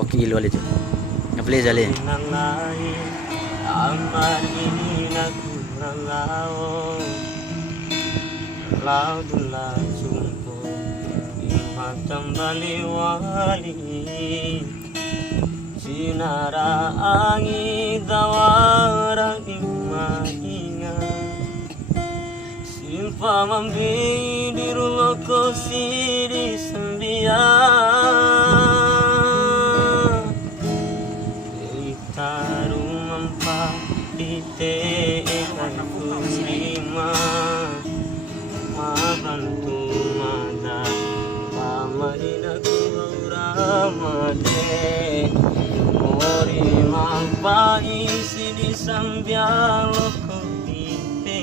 kokilo le jo ngaple jale amar ini aku rangao laudullah jumpo imatam baliwali sinara angin dawara imainga simpa mambidiru loko siri sembia taru mempa ite ekan kurima mabantu mada pamarina kuramade mori mampa isi di sambialo kopipe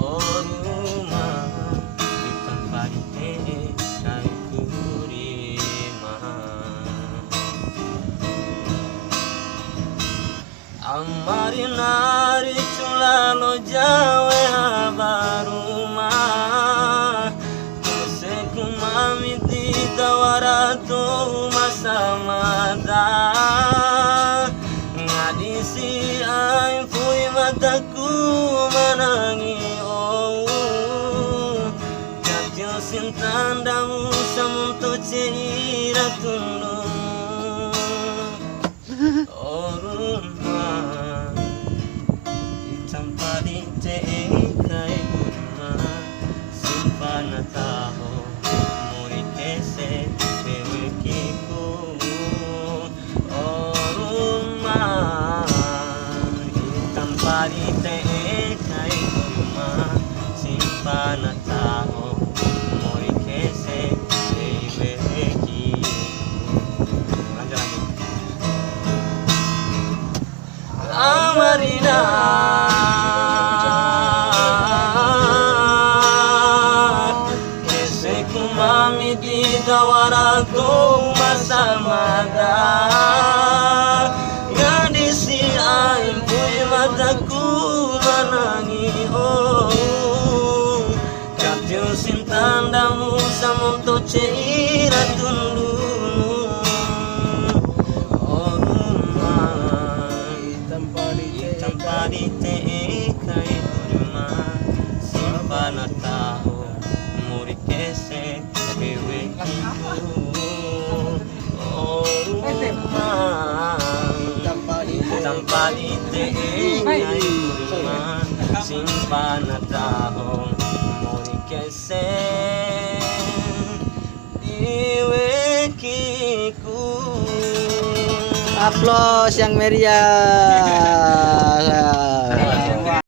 oruma di tempat ite kai kurima amarinari culalo jawe abaruma keseku mami ditawarato masamada ngadisi ay pui mataku manangi jatyo sintandamu samunto ceira tundu oruma di kai gurma simpana taho mori kese bewekiku oruma tanpa di kai gurma simpana taho mori kese bewekiku amarina dawaraku masamada ngadisi aim pui mataku manangi katyo sintandamu samunto ceira tundu tanpa di kai gurma simpana tahu mori kese tanpa di kai gurma simpana tahu mori kese diwekiku. Aplaus yang meriah.